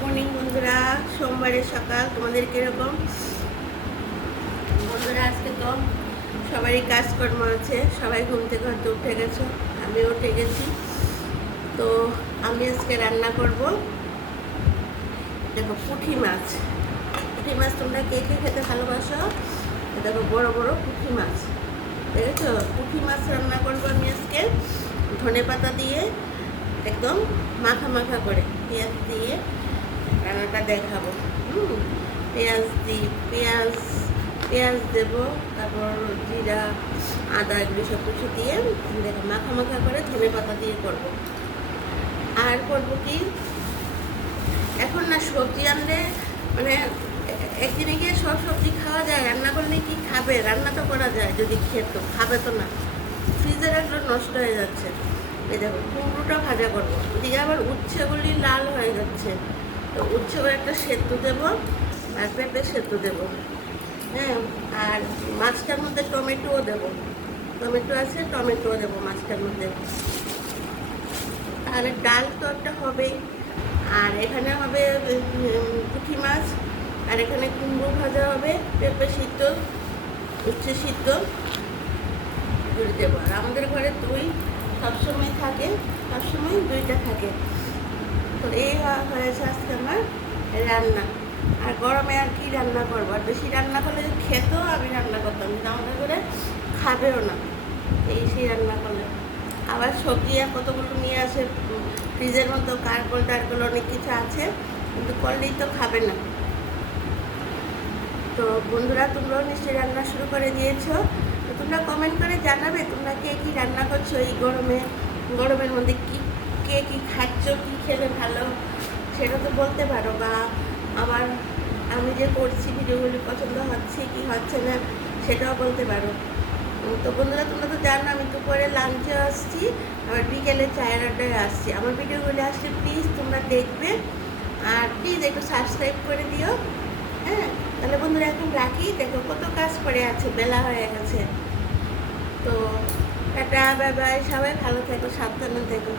Morning বন্ধুরা, সোমবারের সকাল তোমাদের কিরকম? বন্ধুরা, আজকে তো সবারই কাজকর্ম আছে, সবাই ঘুম থেকে হয়তো উঠে গেছো, আমিও উঠে গেছি। তো আমি আজকে রান্না করব, দেখো পুঁটি মাছ। পুঁটি মাছ তোমরা কে কে খেতে ভালোবাসো? দেখো বড় বড় পুঁটি মাছ, দেখেছো? পুঁটি মাছ রান্না করবো আমি আজকে ধনে পাতা দিয়ে, একদম মাখা মাখা করে পেঁয়াজ দিয়ে রান্নাটা দেখাবো। পেঁয়াজ দিই, পেঁয়াজ দেবো, তারপর জিরা, আদা, এগুলো সব কিছু দিয়ে দেখো মাখা মাখা করে ধনে পাতা দিয়ে করব। আর করবো কি, এখন না সবজি আনলে মানে একদিনে গিয়ে সব সবজি খাওয়া যায়, রান্না করলে কি খাবে? রান্না তো করা যায়, যদি খেত, খাবে তো না। ফ্রিজে রাখলে নষ্ট হয়ে যাচ্ছে। এই দেখো কুমড়োটা ভাজা করবো, এদিকে আবার উচ্ছেগুলি লাল হয়ে যাচ্ছে, তো উচ্ছেও একটা সেদ্ধ দেবো আর পেঁপে সেদ্ধ দেবো। হ্যাঁ, আর মাছটার মধ্যে টমেটোও দেবো, টমেটো আছে, টমেটোও দেবো মাছটার মধ্যে। তাহলে ডাল তো একটা হবেই, আর এখানে হবে পুঁটি মাছ, আর এখানে কুমড়ো ভাজা হবে, পেঁপে সিদ্ধ, উচ্ছে সিদ্ধ করে দেবো। আর আমাদের ঘরে দই সবসময় থাকে, সবসময় দইটা থাকে। তো এই হয়েছে আজকে আমার রান্না। আর গরমে আর কি রান্না করবো? আর বেশি রান্না করলে খেতেও আমি রান্না করতাম, কিন্তু আমাদের করে খাবেও না এই সেই রান্না করলে। আবার সবজি কতগুলো নিয়ে আসে ফ্রিজের মতো, কারকল টারকল অনেক কিছু আছে, কিন্তু করলেই তো খাবে না। তো বন্ধুরা, তোমরাও নিশ্চয়ই রান্না শুরু করে দিয়েছো। তো তোমরা কমেন্ট করে জানাবে তোমরা কে কী রান্না করছো এই গরমের মধ্যে, কে কী খাচ্ছ, কী খেলে ভালো, সেটা তো বলতে পারো। বা আমার আমি যে করছি ভিডিওগুলি পছন্দ হচ্ছে কি হচ্ছে না, সেটাও বলতে পারো। তো বন্ধুরা, তোমরা তো জানো আমি দুপুরে লাঞ্চে আসছি, আবার বিকেলে চায়ের আড্ডায় আসছি। আমার ভিডিওগুলি আসলে প্লিজ তোমরা দেখবে, আর প্লিজ একটু সাবস্ক্রাইব করে দিও। হ্যাঁ, তাহলে বন্ধুরা এখন রাখি, দেখো কত কাজ করে আছে, বেলা হয়ে গেছে। তো টাটা, বাই বাই, সবাই ভালো থেকো, সাবধানে থেকো।